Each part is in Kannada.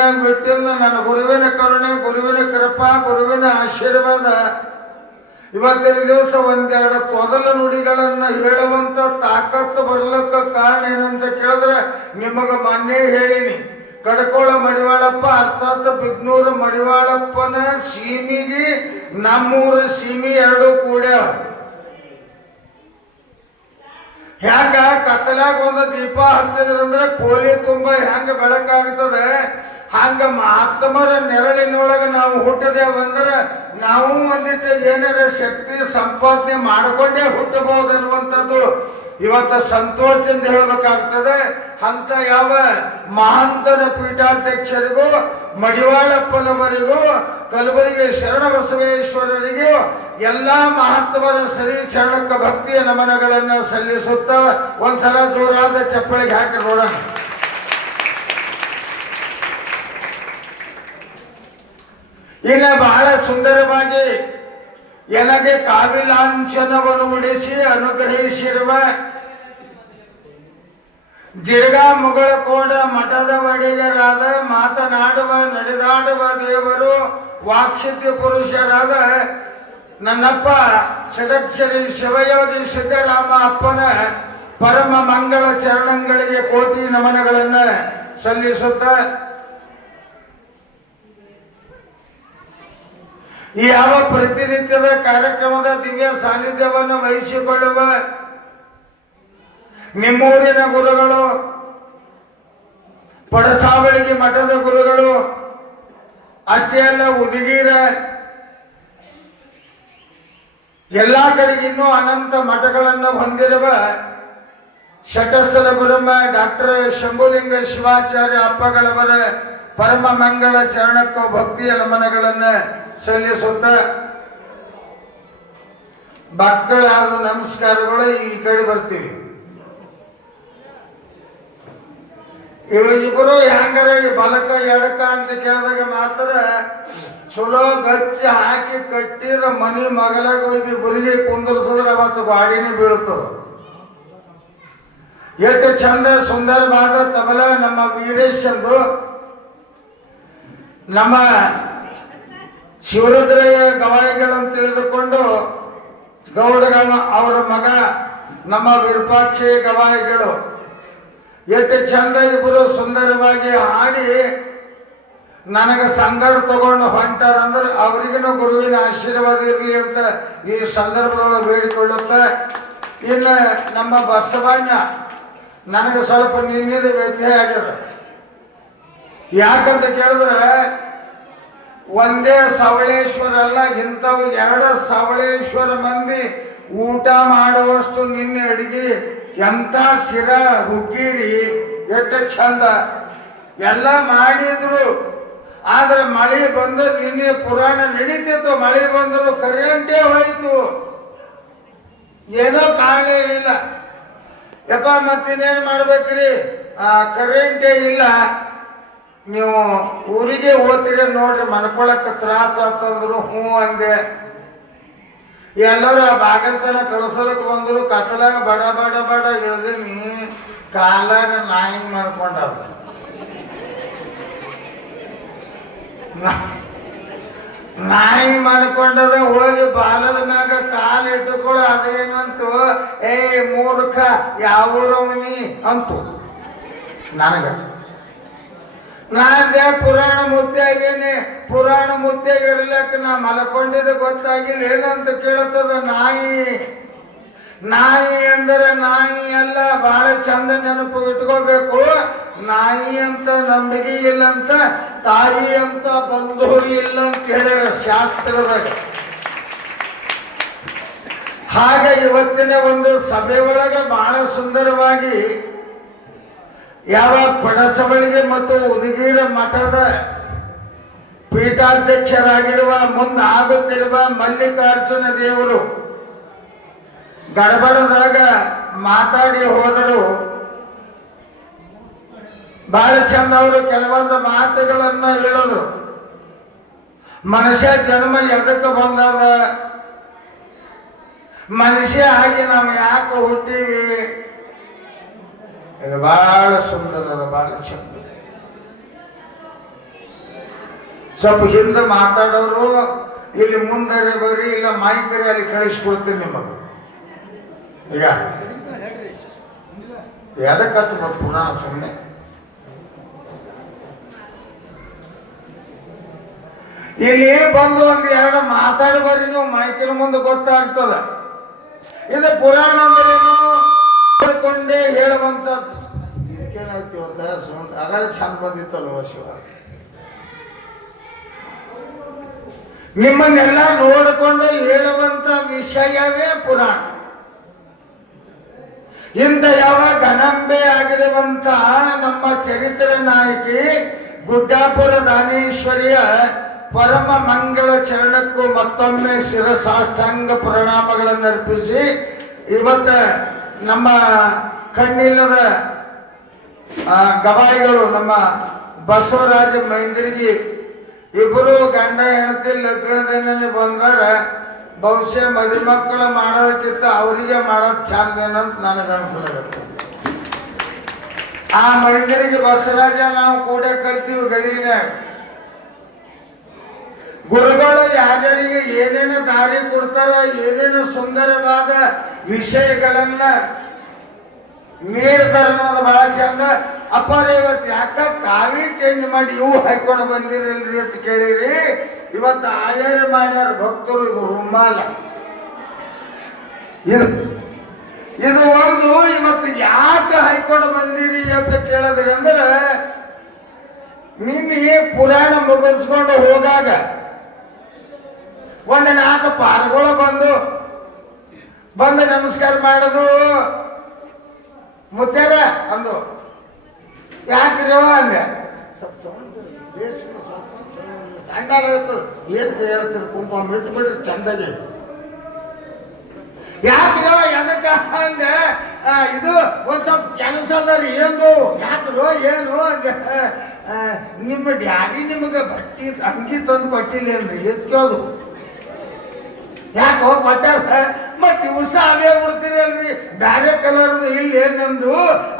ಬುದ್ಧಿನಾಗ ಬಿಟ್ಟಿಲ್ಲ. ನನ್ನ ಗುರುವಿನ ಕರುಣೆ, ಗುರುವಿನ ಕೃಪಾ, ಗುರುವಿನ ಆಶೀರ್ವಾದ ಇವತ್ತಿನ ದಿವಸ ಒಂದೆರಡು ತೊದಲ ನುಡಿಗಳನ್ನು ಹೇಳುವಂತ ತಾಕತ್ತು ಬರ್ಲಿಕ್ಕೆ ಕಾರಣ ಏನಂತ ಕೇಳಿದ್ರೆ ನಿಮಗೆ ಮೊನ್ನೆ ಹೇಳಿನಿ. ಕಡ್ಕೋಳ ಮಡಿವಾಳಪ್ಪ ಅರ್ಥಾತ್ ಬಿದ್ನೂರು ಮಡಿವಾಳಪ್ಪನ ಸೀಮಿಗೆ ನಮ್ಮೂರು ಸೀಮಿ ಎರಡು ಕೂಡ್ಯಾವ. ಹೆಂಗ ಕತ್ತಲಾಗ ಒಂದು ದೀಪ ಹಚ್ಚಿದ್ರಂದ್ರೆ ಕೋಲಿ ತುಂಬ ಹೆಂಗ ಬೆಳಕಾಗ್ತದೆ, ಹಂಗ ಮಹಾತ್ಮರ ನೆರಳಿನೊಳಗೆ ನಾವು ಹುಟ್ಟಿದೇವಂದ್ರೆ ನಾವು ಒಂದಿಟ್ಟು ಏನಾರ ಶಕ್ತಿ ಸಂಪಾದನೆ ಮಾಡಿಕೊಂಡೇ ಹುಟ್ಟಬಹುದು ಅನ್ನುವಂಥದ್ದು ಇವತ್ತು ಸಂತೋಷದಿಂದ ಹೇಳಬೇಕಾಗ್ತದೆ. ಅಂತ ಯಾವ ಮಹಾಂತನ ಪೀಠಾಧ್ಯಕ್ಷರಿಗೂ, ಮಡಿವಾಳಪ್ಪನವರಿಗೂ, ಕಲಬುರಗಿ ಶರಣ ಬಸವೇಶ್ವರರಿಗೂ ಎಲ್ಲ ಮಹಾತ್ಮರ ಶ್ರೀ ಚರಣಕ್ಕ ಭಕ್ತಿಯ ನಮನಗಳನ್ನು ಸಲ್ಲಿಸುತ್ತಾ ಒಂದ್ಸಲ ಜೋರಾದ ಚಪ್ಪಳಿಗೆ ಹಾಕಿ ನೋಡೋಣ. ಇನ್ನ ಬಹಳ ಸುಂದರವಾಗಿ ಎನಗೆ ಕಾವಿಲಾಂಛನವನ್ನು ಉಡಿಸಿ ಅನುಗ್ರಹಿಸಿರುವ ಜಿಡ್ಗಾ ಮುಗಳಕೋಡ ಮಠದ ಒಡೆಯರಾದ, ಮಾತನಾಡುವ ನಡೆದಾಡುವ ದೇವರು, ವಾಕ್ಶಿತ್ಯ ಪುರುಷರಾದ ನನ್ನಪ್ಪ ಷಡಕ್ಷರಿ ಶಿವಯೋಗಿ ಸಿದ್ದರಾಮ ಅಪ್ಪನ ಪರಮ ಮಂಗಳ ಚರಣಗಳಿಗೆ ಕೋಟಿ ನಮನಗಳನ್ನು ಸಲ್ಲಿಸುತ್ತ ಈ ಯಾವ ಪ್ರತಿನಿತ್ಯದ ಕಾರ್ಯಕ್ರಮದ ದಿವ್ಯ ಸಾನ್ನಿಧ್ಯವನ್ನು ವಹಿಸಿಕೊಳ್ಳುವ ನಿಮ್ಮೂರಿನ ಗುರುಗಳು, ಪಡಸಾವಳಿಗೆ ಮಠದ ಗುರುಗಳು, ಅಷ್ಟೇ ಅಲ್ಲ ಉದಗೀರ ಎಲ್ಲಾ ಕಡೆಗೆ ಇನ್ನೂ ಅನಂತ ಮಠಗಳನ್ನು ಹೊಂದಿರುವ ಶಟಸ್ಥಲ ಬ್ರಹ್ಮ ಡಾಕ್ಟರ್ ಶಂಭುಲಿಂಗ ಶಿವಾಚಾರ್ಯ ಅಪ್ಪಗಳವರ ಪರಮ ಮಂಗಳ ಚರಣಕ್ಕೂ ಭಕ್ತಿಯ ನಮನಗಳನ್ನು ಸಲ್ಲಿಸುತ್ತ ಮಕ್ಕಳಾದ ನಮಸ್ಕಾರಗಳು. ಈ ಕಡೆ ಬರ್ತೀವಿ. ಇವರು ಹೆಂಗಾರ ಈ ಬಲಕ ಎಡಕ ಅಂತ ಕೇಳಿದಾಗ ಮಾತ್ರ ಚಲೋ ಗಚ್ಚ ಹಾಕಿ ಕಟ್ಟಿದ ಮನಿ ಮಗಲಾಗ ಒಯ್ದು ಬುರಿಗೆ ಕುಂದರ್ಸಿದ್ರೆ ಅವತ್ತು ಗಾಡಿನೇ ಬೀಳ್ತದ. ಎಷ್ಟು ಚಂದ ಸುಂದರವಾದ ತಬಲ ನಮ್ಮ ವೀರೇಶ್ ಅಂದು, ನಮ್ಮ ಶಿವರುದ್ರಯ್ಯ ಗವಾಯಿಗಳನ್ನು ತಿಳಿದುಕೊಂಡು ಗೌಡಗಮ ಅವರ ಮಗ ನಮ್ಮ ವಿರೂಪಾಕ್ಷಿ ಗವಾಯಿಗಳು ಎಷ್ಟು ಚಂದ ಇಬ್ಬರು ಸುಂದರವಾಗಿ ಹಾಡಿ ನನಗೆ ಸಂಗಡ ತಗೊಂಡು ಹೊಂಟಾರಂದ್ರೆ ಅವರಿಗೂ ಗುರುವಿನ ಆಶೀರ್ವಾದ ಇರಲಿ ಅಂತ ಈ ಸಂದರ್ಭದೊಳಗೆ ಬೇಡಿಕೊಳ್ಳುತ್ತೆ. ಇನ್ನು ನಮ್ಮ ಬಸವಣ್ಣ ನನಗೆ ಸ್ವಲ್ಪ ನಿನ್ನಿದ ವ್ಯತ್ಯಯ ಆಗ್ಯದ. ಯಾಕಂತ ಕೇಳಿದ್ರೆ ಒಂದೇ ಸವಳೇಶ್ವರ ಅಲ್ಲ, ಇಂಥವು ಎರಡು ಸವಳೇಶ್ವರ ಮಂದಿ ಊಟ ಮಾಡುವಷ್ಟು ನಿನ್ನೆ ಅಡಿಗೆ ಎಂಥ ಶಿರ ಹುಗ್ಗಿರಿ ಎಷ್ಟು ಚಂದ ಎಲ್ಲ ಮಾಡಿದ್ರು. ಆದ್ರೆ ಮಳೆ ಬಂದು ನಿನ್ನೆ ಪುರಾಣ ನಡೀತಿತ್ತು, ಮಳೆ ಬಂದ್ರು ಕರೆಂಟೇ ಹೋಯ್ತು, ಏನೋ ಕಾಣೇ ಇಲ್ಲ. ಯಪ್ಪ ಮತ್ತಿನ್ನೇನು ಮಾಡ್ಬೇಕ್ರಿ, ಕರೆಂಟೇ ಇಲ್ಲ, ನೀವು ಊರಿಗೆ ಹೋಗ್ತೀರಿ ನೋಡ್ರಿ ಮನ್ಕೊಳಕ್ಕೆ ತ್ರಾಸ ಆತಂದ್ರು. ಹ್ಞೂ ಅಂದೆ. ಎಲ್ಲರೂ ಆ ಭಾಗಂತನ ಕಳ್ಸಲಕ್ಕೆ ಬಂದ್ರು. ಕತ್ತಲಾಗ ಬಡ ಬಡ ಬಡ ಇಳ್ದೀನಿ, ಕಾಲಾಗ ನಾಯಿ ಮನ್ಕೊಂಡವ. ನಾಯಿ ಮನ್ಕೊಂಡದ. ಹೋಗಿ ಬಾಲದ ಮ್ಯಾಗ ಕಾಲು ಇಟ್ಟುಕೊಳ್ಳೋ ಅದೇನಂತು, ಏ ಮೂರ್ಖ ಯಾವೂರವನಿ ಅಂತು ನನಗ. ನಾನೇ ಪುರಾಣ ಮುದ್ದೆ ಆಗೇನಿ, ಪುರಾಣ ಮುದ್ದೆ ಇರ್ಲಕ್ಕ ನಾ ಮಲ್ಕೊಂಡಿದ್ದ ಗೊತ್ತಾಗಿಲ್ಲ. ಏನಂತ ಕೇಳ್ತದ ನಾಯಿ. ನಾಯಿ ಅಂದರೆ ನಾಯಿ ಅಲ್ಲ, ಬಹಳ ಚಂದ ನೆನಪು ಇಟ್ಕೋಬೇಕು. ನಾಯಿ ಅಂತ ನಂಬಿಕೆ ಇಲ್ಲಂತ, ತಾಯಿ ಅಂತ ಬಂಧು ಇಲ್ಲ ಅಂತ ಹೇಳ್ಯಾರ ಶಾಸ್ತ್ರದಾಗ. ಹಾಗೆ ಇವತ್ತಿನ ಒಂದು ಸಭೆ ಒಳಗೆ ಬಹಳ ಸುಂದರವಾಗಿ ಯಾವ ಪಡಸವಳಿಗೆ ಮತ್ತು ಉದಗೀರ ಮಠದ ಪೀಠಾಧ್ಯಕ್ಷರಾಗಿರುವ ಮುಂದಾಗುತ್ತಿರುವ ಮಲ್ಲಿಕಾರ್ಜುನ ದೇವರು ಗಡಬಡದಾಗ ಮಾತಾಡಿ ಹೋದರು. ಬಹಳ ಚಂದ ಅವರು ಕೆಲವೊಂದು ಮಾತುಗಳನ್ನ ಹೇಳಿದ್ರು. ಮನುಷ್ಯ ಜನ್ಮ ಎದಕ್ಕೆ ಬಂದದ, ಮನುಷ್ಯ ಆಗಿ ನಾವು ಯಾಕೆ ಹುಟ್ಟೀವಿ, ಇದು ಬಹಳ ಸುಂದರದ, ಬಹಳ ಚಂದ. ಸ್ವಲ್ಪ ಹಿಂದೆ ಮಾತಾಡೋರು ಇಲ್ಲಿ ಮುಂದರೆ ಬರ್ರಿ, ಇಲ್ಲ ಮಾಹಿಕರಿ ಅಲ್ಲಿ ಕಳಿಸ್ಕೊಡ್ತೀನಿ ನಿಮಗೆ. ಈಗ ಎದಕ್ಕೆ ಹಚ್ಬೇಕು ಪುರಾಣ ಸುಮ್ಮನೆ? ಇಲ್ಲಿ ಬಂದು ಒಂದು ಎರಡು ಮಾತಾಡಿ ಬರ್ರಿ, ನೀವು ಮಾಹಿತಿನ ಮುಂದೆ ಗೊತ್ತಾಗ್ತದ. ಇದು ಪುರಾಣ ಅಂದ್ರೇನು ಹೇಳ್ಕೊಂಡೇ ಹೇಳುವಂಥದ್ದು. ಇದಕ್ಕೇನಾಯ್ತು ಇವತ್ತ ಸೌಂಡ್ ಆಗ ಚಂದ ಬಂದಿತ್ತಲ್ವ ಶಿವ. ನಿಮ್ಮನ್ನೆಲ್ಲ ನೋಡಿಕೊಂಡು ಹೇಳುವಂತ ವಿಷಯವೇ ಪುರಾಣ. ಇಂಥ ಯಾವ ಗಣಂಬೆ ಆಗಿರುವಂತ ನಮ್ಮ ಚರಿತ್ರೆ ನಾಯಕಿ ಗುಡ್ಡಾಪುರ ದಾನೇಶ್ವರಿಯ ಪರಮ ಮಂಗಳ ಚರಣಕ್ಕೂ ಮತ್ತೊಮ್ಮೆ ಶಿರಸಾಷ್ಟಾಂಗ ಪ್ರಣಾಮಗಳನ್ನು ಅರ್ಪಿಸಿ, ಇವತ್ತ ನಮ್ಮ ಕಣ್ಣಿಲ್ಲದ ಗವಾಯಿಗಳು ನಮ್ಮ ಬಸವರಾಜ ಮೈಂದ್ರಿಗಿ ಇಬ್ಬರು ಗಂಡ ಹೆಂಡತಿ ಲಗ್ನದೇನೆ ಬಂದಾರ. ಬಹುಶಃ ಮದುಮಕ್ಕಳು ಮಾಡೋದಕ್ಕಿಂತ ಅವರಿಗೆ ಮಾಡೋದು ಚಂದೇನಂತ ನನಗೆ ಅನ್ಸಲಾಗತ್ತೆ. ಆ ಮೈಂದ್ರಿಗೆ ಬಸವರಾಜ ನಾವು ಕೂಡ ಕಲ್ತೀವಿ ಗದಿನ. ಗುರುಗಳು ಯಾರ್ಯಾರಿಗೆ ಏನೇನು ದಾರಿ ಕೊಡ್ತಾರ, ಏನೇನು ಸುಂದರವಾದ ವಿಷಯಗಳನ್ನ ನೀಡ್ತಾರ ಅನ್ನೋದು ಬಹಳ ಚಂದ. ಅಪ್ಪಾರ ಇವತ್ತು ಯಾಕ ಕಾವಿ ಚೇಂಜ್ ಮಾಡಿ ಇವು ಹಾಕೊಂಡು ಬಂದಿರಲ್ರಿ ಅಂತ ಕೇಳಿರಿ. ಇವತ್ತು ಆಯಾರ ಮಾಡ್ಯಾರ ಭಕ್ತರು. ಇದು ರುಮಾಲ, ಇದು ಒಂದು ಇವತ್ತು ಯಾಕೆ ಹಾಕೊಂಡು ಬಂದಿರಿ ಅಂತ ಕೇಳಿದ್ರಿ ಅಂದ್ರೆ, ನಿನ್ನೆ ಪುರಾಣ ಮುಗಿಸ್ಕೊಂಡು ಹೋಗಾಗ ಒಂದು 4 ಪಾರ್ಗಳು ಬಂದು ನಮಸ್ಕಾರ ಮಾಡೋದು. ಮುತ್ಯಾರ ಅಂದು ಯಾಕ್ರಿ ಅಂದೆ. ಸಾಯಂಕಾಲ ಏನ್ ಹೇಳ್ತೀರಿ ಕುಂಪ ಬಿಟ್ಬಿಡ್ರಿ ಚಂದಾಗಿ. ಯಾಕ್ರಿ ಎದಕ್ಕ ಅಂದೆ. ಇದು ಒಂದ್ ಸ್ವಲ್ಪ ಕೆಲಸ ಅದಾರಿ. ಏನು ಯಾಕ್ರು ಏನು ಅಂದೆ. ನಿಮ್ಮ ಡ್ಯಾಡಿ ನಿಮಗೆ ಬಟ್ಟಿ ಅಂಗಿ ತಂದು ಕೊಟ್ಟಿಲ್ಲೇನ್ರಿ? ಎತ್ಕೋದು ಯಾಕೆ ಹೋಗಿ ಕೊಟ್ಟಾರ. ಮತ್ತೆ ದಿವಸ ಅವೇ ಉಡ್ತೀರಲ್ರಿ, ಬ್ಯಾರೆ ಕಲರ್ದು ಇಲ್ಲಿ ಏನಂದು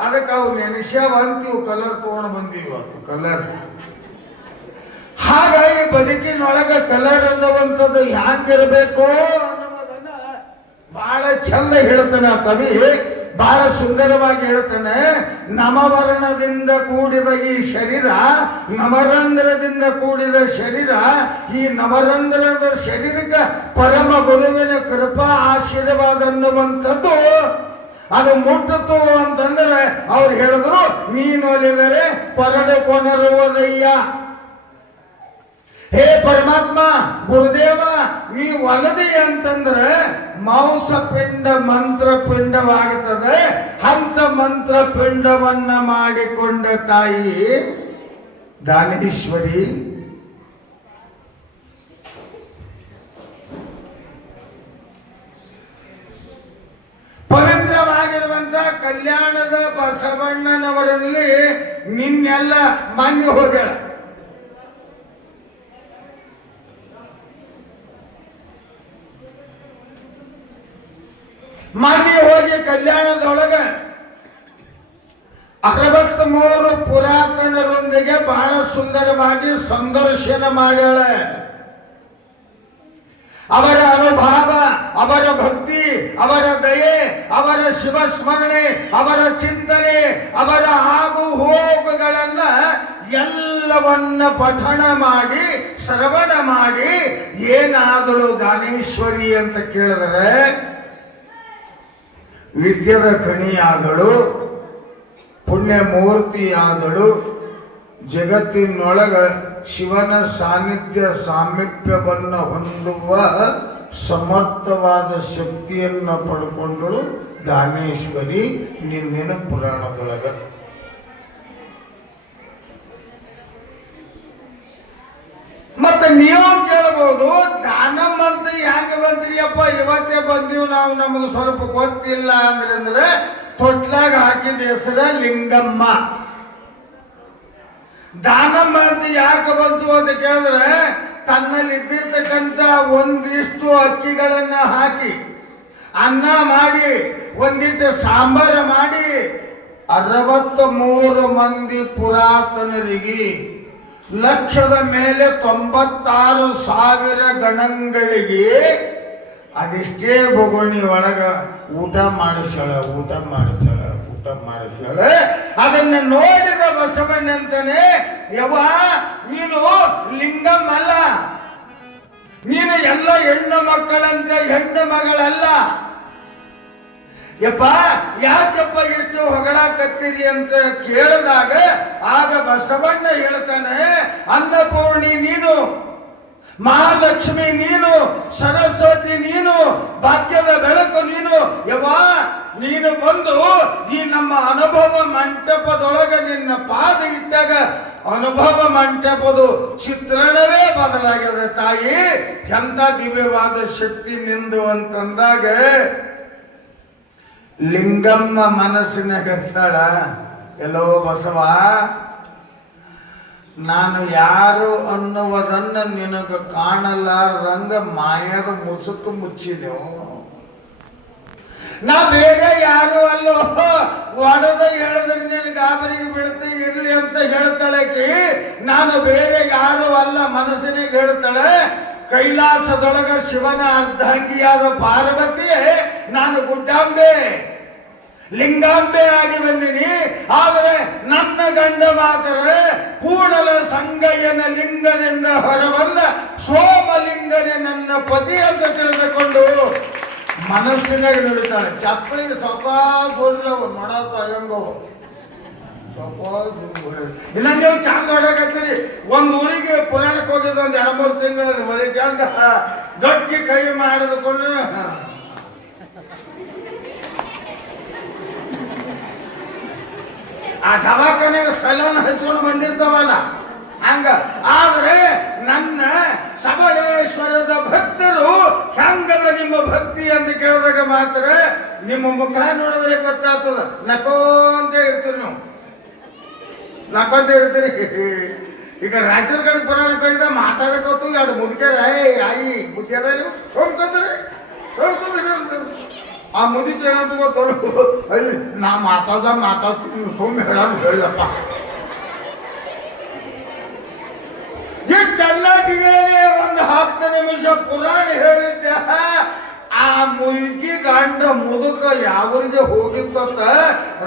ಅದಕ್ಕೆ ಅವು ನೆನೆಸ್ಯಾವಂತೀವಿ, ಕಲರ್ ತಗೊಂಡು ಬಂದೀವಿ. ಕಲರ್ ಹಾಗಾಗಿ ಬದುಕಿನೊಳಗ ಕಲರ್ ಅನ್ನುವಂಥದ್ದು ಹ್ಯಾಂಗಿರ್ಬೇಕು ಅನ್ನೋದನ್ನ ಬಹಳ ಚಂದ ಹೇಳ್ತಾನೆ ಕವಿ. ಬಹಳ ಸುಂದರವಾಗಿ ಹೇಳ್ತಾನೆ. ನಮವರ್ಣದಿಂದ ಕೂಡಿದ ಈ ಶರೀರ, ನವರಂಧ್ರದಿಂದ ಕೂಡಿದ ಶರೀರ. ಈ ನವರಂಧ್ರದ ಶರೀರಕ್ಕೆ ಪರಮ ಗುರುವಿನ ಕೃಪಾ ಆಶೀರ್ವಾದ ಅನ್ನುವಂಥದ್ದು ಅದು ಮುಟ್ಟಿತು ಅಂತಂದ್ರೆ ಅವ್ರು ಹೇಳಿದ್ರು, ನೀನೊಲಿದರೆ ಪರಡು ಕೊನರುವುದಯ್ಯ. ಹೇ ಪರಮಾತ್ಮ ಗುರುದೇವ, ನೀ ಒಲದಿ ಅಂತಂದ್ರೆ ಮಾಂಸ ಪಿಂಡ ಮಂತ್ರ ಪಿಂಡವಾಗುತ್ತದೆ. ಅಂತ ಮಂತ್ರ ಪಿಂಡವನ್ನ ಮಾಡಿಕೊಂಡ ತಾಯಿ ದಾನೇಶ್ವರಿ. ಪವಿತ್ರವಾಗಿರುವಂತ ಕಲ್ಯಾಣದ ಬಸವಣ್ಣನವರಲ್ಲಿ ನಿನ್ನೆಲ್ಲ ಮಾನ್ಯ ಹೋಗ್ಯಾಳ. ಮಾನ್ಯ ಹೋಗಿ ಕಲ್ಯಾಣದೊಳಗ 63 ಪುರಾತನರೊಂದಿಗೆ ಬಹಳ ಸುಂದರವಾಗಿ ಸಂದರ್ಶನ ಮಾಡ್ಯಾಳ. ಅವರ ಅನುಭವ, ಅವರ ಭಕ್ತಿ, ಅವರ ದಯೆ, ಅವರ ಶಿವಸ್ಮರಣೆ, ಅವರ ಚಿಂತನೆ, ಅವರ ಆಗು ಹೋಗುಗಳನ್ನ ಎಲ್ಲವನ್ನ ಪಠಣ ಮಾಡಿ ಶ್ರವಣ ಮಾಡಿ ಏನಾದಳು ದಾನೇಶ್ವರಿ ಅಂತ ಕೇಳಿದರೆ, ವಿದ್ಯದ ಕಣಿಯಾದಳು, ಪುಣ್ಯಮೂರ್ತಿಯಾದಳು. ಜಗತ್ತಿನೊಳಗ ಶಿವನ ಸಾನ್ನಿಧ್ಯ ಸಾಮೀಪ್ಯವನ್ನು ಹೊಂದುವ ಸಮರ್ಥವಾದ ಶಕ್ತಿಯನ್ನು ಪಡ್ಕೊಂಡಳು ದಾನೇಶ್ವರಿ ನಿನ್ನಿನ ಪುರಾಣದೊಳಗ. ಮತ್ತೆ ನೀವು ಕೇಳಬಹುದು, ದಾನಮ್ಮ ಅಂತ ಯಾಕೆ ಬಂದ್ರಿ ಅಪ್ಪ? ಇವತ್ತೇ ಬಂದೀವಿ ನಾವು, ನಮಗೆ ಸ್ವಲ್ಪ ಗೊತ್ತಿಲ್ಲ ಅಂದ್ರೆ ತೊಟ್ಲಾಗ ಹಾಕಿದ ಹೆಸರ ಲಿಂಗಮ್ಮ. ದಾನಮ್ಮ ಅಂತ ಯಾಕೆ ಬಂತು ಅಂತ ಕೇಳಿದ್ರೆ, ತನ್ನಲ್ಲಿ ಇದ್ದಿರ್ತಕ್ಕಂಥ ಒಂದಿಷ್ಟು ಅಕ್ಕಿಗಳನ್ನ ಹಾಕಿ ಅನ್ನ ಮಾಡಿ ಒಂದಿಟ್ಟು ಸಾಂಬಾರ ಮಾಡಿ 63 ಮಂದಿ ಪುರಾತನರಿಗೆ ಲಕ್ಷದ ಮೇಲೆ 96,000 ಗಣಗಳಿಗೆ ಅದಿಷ್ಟೇ ಬೊಗಣಿ ಒಳಗ ಊಟ ಮಾಡಿಸ್ಯಾಳ. ಅದನ್ನ ನೋಡಿದ ಬಸವಣ್ಣಂತಾನೆ, ಯವ್ವ ನೀನು ಲಿಂಗಮ್ಮಲ್ಲ, ನೀನು ಎಲ್ಲ ಹೆಣ್ಣು ಮಕ್ಕಳಂತೆ ಹೆಣ್ಣು ಮಗಳಲ್ಲ. ಯಪ್ಪ ಯಾಕಪ್ಪ ಎಷ್ಟು ಹೊಗಳಾಕತ್ತೀರಿ ಅಂತ ಕೇಳಿದಾಗ ಆಗ ಬಸವಣ್ಣ ಹೇಳ್ತಾನೆ, ಅನ್ನಪೂರ್ಣಿ ನೀನು, ಮಹಾಲಕ್ಷ್ಮಿ ನೀನು, ಸರಸ್ವತಿ ನೀನು, ಭಾಗ್ಯದ ಬೆಳಕು ನೀನು. ಯವ್ವ ನೀನು ಬಂದು ಈ ನಮ್ಮ ಅನುಭವ ಮಂಟಪದೊಳಗೆ ನಿನ್ನ ಪಾದ ಇಟ್ಟಾಗ ಅನುಭವ ಮಂಟಪದ ಚಿತ್ರಣವೇ ಬದಲಾಗಿದೆ ತಾಯಿ. ಎಂತ ದಿವ್ಯವಾದ ಶಕ್ತಿ ನಿಂದು ಅಂತಂದಾಗ ಲಿಂಗಮ್ಮ ಮನಸ್ಸಿನಾಗ ಅಂತಾಳ, ಎಲ್ಲೋ ಬಸವ, ನಾನು ಯಾರು ಅನ್ನುವುದನ್ನ ನಿನಗ ಕಾಣಲಾರ್ದಂಗ ಮಾಯದ ಮುಸುಕು ಮುಚ್ಚಿದೆವು. ನಾ ಬೇಗ ಯಾರು ಅಲ್ಲೋ, ಒಡೆದ ಹೇಳಿದ್ರೆ ನಿನಗೆ ಗಾಬರಿಗೆ ಬೀಳ್ತೆ ಇರ್ಲಿ ಅಂತ ಹೇಳ್ತಾಳಕಿ. ನಾನು ಬೇರೆ ಯಾರು ಅಲ್ಲ ಮನಸ್ಸಿನಾಗ ಹೇಳ್ತಾಳೆ. ಕೈಲಾಸದೊಳಗ ಶಿವನ ಅರ್ಧಾಂಗಿಯಾದ ಪಾರ್ವತಿಯೇ ನಾನು ಗುಡ್ಡಾಂಬೆ ಲಿಂಗಾಂಬೆ ಆಗಿ ಬಂದಿನಿ. ಆದರೆ ನನ್ನ ಗಂಡ ಮಾತ್ರ ಕೂಡಲ ಸಂಗಯ್ಯನ ಲಿಂಗದಿಂದ ಹೊರಬಂದ ಸೋಮಲಿಂಗನೇ ನನ್ನ ಪತಿ ಅಂತ ತಿಳಿದುಕೊಂಡು ಮನಸ್ಸಿನಾಗ ನುಡಿತಾಳೆ. ಚಪ್ಪಳಿಗೆ ಸೊಕಾಸ್ ಹೊಡ್ರವು ನೋಡತ್ತ ಹೆಂಗವು ಇಲ್ಲ. ನೀವು ಚಂದ ಹೊಡಕತ್ತೀರಿ. ಒಂದ್ ಊರಿಗೆ ಪುರಾಣಕ್ಕೆ ಹೋಗಿದ್ದ ಒಂದು 2-3 ತಿಂಗಳು ಬರೀ ಚಂದ ದೊಡ್ಡ ಕೈ ಮಾಡಿದುಕೊಂಡು ಆ ದವಾಖಾನೆಗೆ ಸಲೂನ್ ಹಚ್ಕೊಂಡು ಬಂದಿರ್ತಾವಲ್ಲ ಹಂಗ. ಆದ್ರೆ ನನ್ನ ಸಬಳೇಶ್ವರದ ಭಕ್ತರು ಹೆಂಗದ ನಿಮ್ಮ ಭಕ್ತಿ ಅಂತ ಕೇಳಿದಾಗ ಮಾತ್ರ ನಿಮ್ಮ ಮುಖ ನೋಡಿದ್ರೆ ಗೊತ್ತಾಗ್ತದ. ನಕೋಂತ ಇರ್ತೀರಿ ನೀವು, ನಕೊಂತ ಇರ್ತೀರಿ. ಈಗ ರಾಯಚೂರು ಕಡೆ ಪುರಾಣಕ್ಕೆ ಹೋಗಿದ್ದ ಮಾತಾಡಕೋತು 2 ಮುದುಕ್ಯಾರ ಆಯಿ ಬುದ್ಧಿ ಅದ ನೀವು ಸೋಮ್ಕೋತಾರೆ ಅಂತ. ಆ ಮುದುಕಿ ಏನಂತ ಗೊತ್ತು, ಅಯ್ಯ ನಾ ಮಾತಾಡ್ತೀನಿ ನೀವು ಸೋಮ್ ಹೇಳಪ್ಪ. ಇಷ್ಟೆಲ್ಲ ಒಂದು 10 ನಿಮಿಷ ಪುರಾಣ ಹೇಳಿದ್ದೆ. ಆ ಮುದುಕಿ ಗಂಡ ಮುದುಕ ಯಾವ್ರಿಗೆ ಹೋಗಿತ್ತ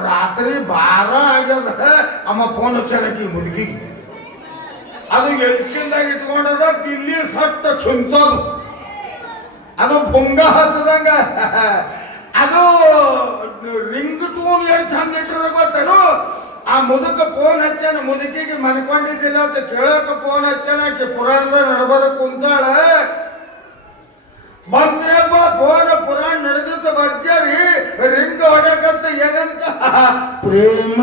ರಾತ್ರಿ 12 ಆಗ್ಯದ. ಅಮ್ಮ ಫೋನ್ ಹಚ್ಚಿ ಮುದುಕಿಗೆ ಅದು ಎಲ್ಚಿಲ್ದಾಗ ಇಟ್ಕೊಂಡದ ದಿಲ್ಲಿ ಸಟ್ಟ ಕಿಂತದು. ಅದು ಪುಂಗ ಹಚ್ಚದಂಗ ಅದು ರಿಂಗ್ ಟೂನ್ ಎಷ್ಟು ಚಂದ ಇಟ್ಟಿರ ಗೊತ್ತೇನು. ಆ ಮುದುಕ ಫೋನ್ ಹಚ್ಚಾನ, ಮುದುಕಿಗೆ ಮನ್ಕೊಂಡಿದ್ದಿಲ್ಲ ಅಂತ ಕೇಳಕ ಫೋನ್ ಹಚ್ಚಾನ. ಆಕೆ ಪುರಾಣದ ನಡಬರ ಕುಂತಾಳ. ಬಂದ್ರಪ್ಪ ಫೋನ್ ಪುರಾಣ ನಡೆದಿದ್ದ ಬರ್ಜರಿ ರಿಂಗ್ ಹೊಡಕತ್ತ ಏನಂತ, ಪ್ರೇಮ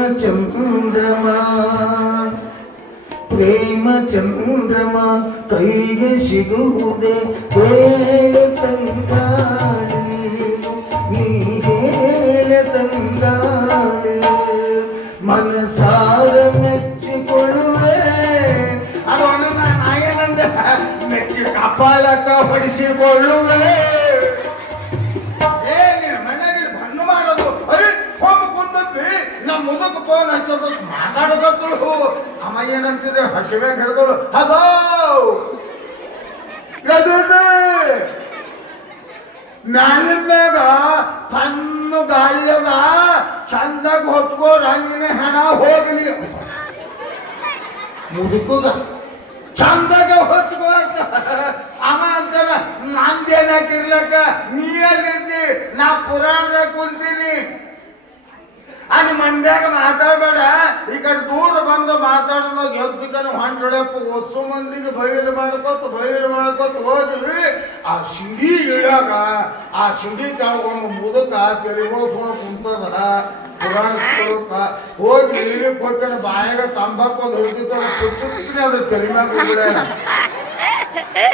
ಚಂದ್ರಮ ಕೈಗೆ ಸಿಗುವುದೇ ಹೇಳ ತಂಗಾಳಿ, ನೀ ಹೇಳ ತಂಗಾಳಿ, ಮನಸಾರ ಮೆಚ್ಚಿಕೊಳ್ಳುವೆ. ಅದು ನಾಯನಂದ ಮೆಚ್ಚಿ ಕಪಾಳಕ ಹೊಡಿಸಿಕೊಳ್ಳುವೆ. ಮನೆಗೆ ಬಂದು ಮಾಡೋದು ಹೋಮ ಕುಂದತ್ತಿ ನಮ್ಮ ಮುದಕ ಫೋನ್ ಹಚ್ಚೋದು ಮಾತಾಡೋದಳು. ಅಮ್ಮ ಏನಂತಿದೆ ಹಕ್ಕಿಮ್ಯಾಗ ಹಿಡಿದಳು, ಅದೋ ಮ್ಯಾಲಿನ ಮ್ಯಾಗ ತನ್ನ ಗಾಳಿ ಅದ, ಚಂದಾಗ ಹೊಚ್ಕೋ ರಂಗಿನ ಹೆಣ ಹೋಗ್ಲಿ. ಮುದುಕುಗ ಚಂದಾಗ ಹೊಚ್ಕೋ ಅಂತ ಅವ ಅಂತಾನ, ನಂದೇನಾಕಿರ್ಲಕ್ಕ ನೀ ಎಲ್ಲಿದ್ದಿ, ನಾ ಪುರಾಣದಾಗ ಕುಂತೀನಿ. ಅಲ್ಲಿ ಮಂದ್ಯಾಗ ಮಾತಾಡಬೇಡ, ಈ ಕಡೆ ದೂರ ಬಂದು ಮಾತಾಡೋದಾಗ ಎದ್ದಕನ ಹೊಂಟೊಳಪ್ಪ. ಹೊಸ ಮಂದಿಗೆ ಬಯಲು ಮಾಡ್ಕೋತ ಹೋದ್ವಿ. ಆ ಸಿಡಿ ಇಳಾಗ ಆ ಸಿಡಿ ತಾಳ್ಕೊಂಬ ಮುದಕ ತೆರಿಗೋಸ್ಕೊಂಡು ಕುಂತದ. ಪುರಾಣ ಹೋಗಿ ಇಳಿಲಿಕ್ಕೆ ಹೋಗ್ತಾನೆ. ಬಾಯಾಗ ತಂಬಾಕು ಒಂದು ಹಿಡಿದಿರ್ತಾನೆ, ಕುಚ್ಚುತ್ತೀನಿ ಅದ್ರ ತೆರಿಮ್ಯಾಗ ಹೋಗ್ಬಿಡ.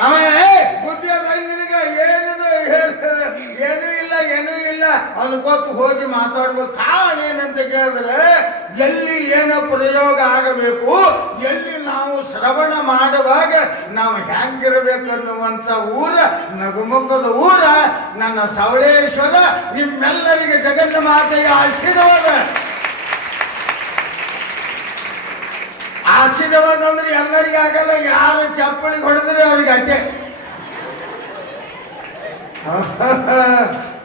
ಆಮೇಲೆ ಬುದ್ಧಿ ಅದ ನಿನಗೆ ಏನೂ ಇಲ್ಲ ಅನ್ಕೊತ್ತು ಹೋಗಿ ಮಾತಾಡ್ಬೋದು. ಕಾರಣ ಏನಂತ ಕೇಳಿದ್ರೆ, ಎಲ್ಲಿ ಏನೋ ಪ್ರಯೋಗ ಆಗಬೇಕು, ಎಲ್ಲಿ ನಾವು ಶ್ರವಣ ಮಾಡುವಾಗ ನಾವು ಹೆಂಗಿರ್ಬೇಕು ಅನ್ನುವಂಥ ಊರ, ನಗುಮುಖದ ಊರ ನನ್ನ ಸವಳೇಶ್ವರ. ನಿಮ್ಮೆಲ್ಲರಿಗೆ ಜಗನ್ನ ಮಾತೆಯ ಆಶೀರ್ವಾದ. ಆಶೀರ್ವಾದ ಅಂದ್ರೆ ಎಲ್ಲರಿಗೂ ಆಗಲ್ಲ, ಯಾರು ಚಪ್ಪಳಿಗೆ ಹೊಡೆದ್ರೆ ಅವ್ರಿಗೆ ಅಡ್ಡೆ.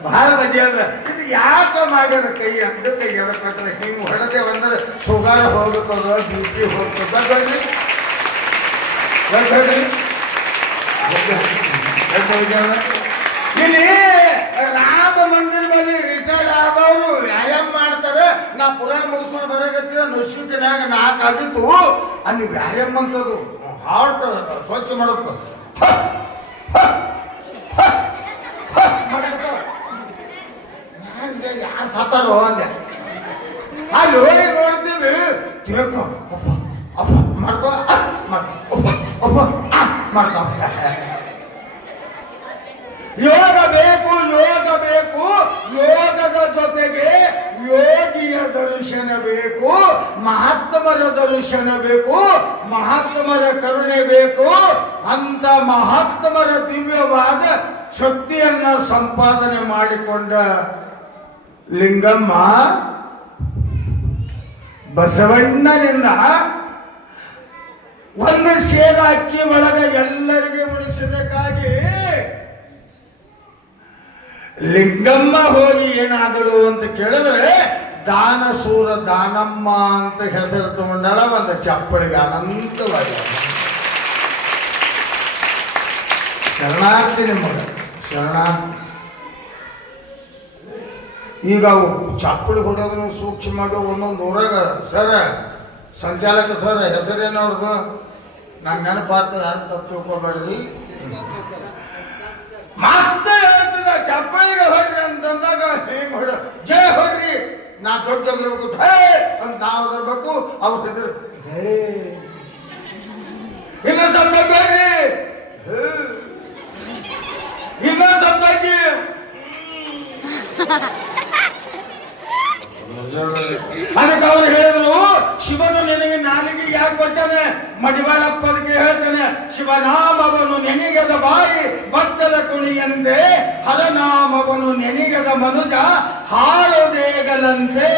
ಬಹಳ ಮಜೆ ಅದ. ಇದು ಯಾಕೆ ಮಾಡ್ಯಾರ? ಕೈ ಅಡ್ಡ ಕೈ ಎಡಕೊಟ್ರೆ ಹಿಂಗೆ ಹೊಡೆದೆ ಅಂದ್ರೆ ಶುಗರ್ ಹೋಗುತ್ತದ, BP ಹೋಗ್ತದ. ಇಲ್ಲಿ ರಾಮ ಮಂದಿರ ಬಳಿ ರಿಟೈರ್ಡ್ ಆದವರು ವ್ಯಾಯಾಮ ಮಾಡ್ತಾರೆ. ನಾ ಪುರಾಣ ಮುಗಿಸ್ಕೊಂಡು ಬರಗತ್ತಿದ ನಶುಕಿನಾಗ 4 ಆಗಿತ್ತು. ಅಲ್ಲಿ ವ್ಯಾಯಾಮ ಅಂತದು ಹಾರ್ಟ್ ಸ್ವಚ್ಛ ಮಾಡೋದು. ನಂಗೆ ಯಾರು ಸತ್ತಾರೋ ಅಂದೆ. ಅಲ್ಲಿ ಹೋಗಿ ನೋಡ್ತೀವಿ, ಅಪ್ಪ ಅಪ್ಪ ಮಾಡ್ಕೋ ಅಪ್ಪ ಮಾಡ್ಕೋ. ಯೋಗ ಬೇಕು, ಯೋಗ ಬೇಕು. ಯೋಗದ ಜೊತೆಗೆ ಯೋಗಿಯ ದರ್ಶನ ಬೇಕು, ಮಹಾತ್ಮರ ದರ್ಶನ ಬೇಕು, ಮಹಾತ್ಮರ ಕರುಣೆ ಬೇಕು. ಅಂತ ಮಹಾತ್ಮರ ದಿವ್ಯವಾದ ಶಕ್ತಿಯನ್ನ ಸಂಪಾದನೆ ಮಾಡಿಕೊಂಡ ಲಿಂಗಮ್ಮ ಬಸವಣ್ಣನಿಂದ ಒಂದು ಸೇರ ಅಕ್ಕಿ ಒಳಗ ಎಲ್ಲರಿಗೆ ಉಳಿಸೋದಕ್ಕಾಗಿ ಲಿಂಗಮ್ಮ ಹೋಗಿ ಏನಾದಳು ಅಂತ ಕೇಳಿದ್ರೆ ದಾನಸೂರ ದಾನಮ್ಮ ಅಂತ ಹೆಸರು ತಗೊಂಡಾಳ. ಒಂದು ಚಪ್ಪಳಿಗೆ ಅನಂತವಾಗಿ ಶರಣಾರ್ಥಿ ನಿಮ್ಮಗ ಶರಣಾರ್ಥಿ. ಈಗ ಅವು ಚಪ್ಪಳಿ ಹೊಡೋದನ್ನು ಸೂಕ್ಷ್ಮ ಮಾಡೋ ಒಂದೊಂದು ಊರಾಗ ಸರ್ ಸಂಚಾಲಕ ಸರ್ ಹೆಸರೇನವ್ರದ್ದು ನಂಗೆ ನೆನಪಾಗ್ತದೆ, ಯಾರು ತಪ್ಪು ತಿಳ್ಕೊಬೇಡ್ರಿ. ಮಸ್ತ ಹೇಳ್ತದ ಚಪ್ಪಳಿಗೆ ಹೊಡ್ರಿ ಅಂತಂದಾಗ ಹೆಂಗ್ ಹೊಡ ಜಯ ಹೊಡ್ರಿ, ನಾ ದೊಡ್ಡ ಇರ್ಬೇಕು ಹೇ ಅಂತ ನಾವು ಇರ್ಬೇಕು. ಅವ್ರು ಇದ್ರು ಜಯ ಇಲ್ಲ ಶಬ್ದ ಬೇಡ್ರಿ, ಇಲ್ಲ ಶಬ್ದ ಹಾಕಿ ಅದಕ್ಕೆ ಅವ್ರು ಹೇಳಿದ್ರು, ಶಿವನು ನಿನಗೆ ನಾಲಿಗೆ ಯಾಕೆ ಕೊಟ್ಟಾನೆ? ಮಡಿವಾಳಪ್ಪ ಅದಕ್ಕೆ ಹೇಳ್ತಾನೆ, ಶಿವನಾಮವನು ನೆನೆಗದ ಬಾಯಿ ಬಚ್ಚಲ ಕುಣಿಯಂತೆ, ಹರನಾಮವನು ನೆನೆಗದ ಮನುಜ ಹಾಳುದೇಗಲಂತೆ.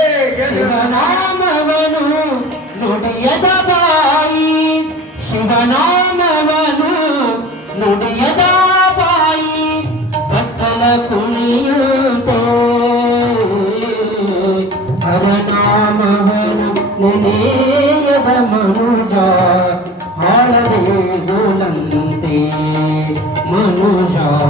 ಶಿವನಾಮವನು ನುಡಿಯದ ಬಾಯಿ, ಶಿವನಾಮವನು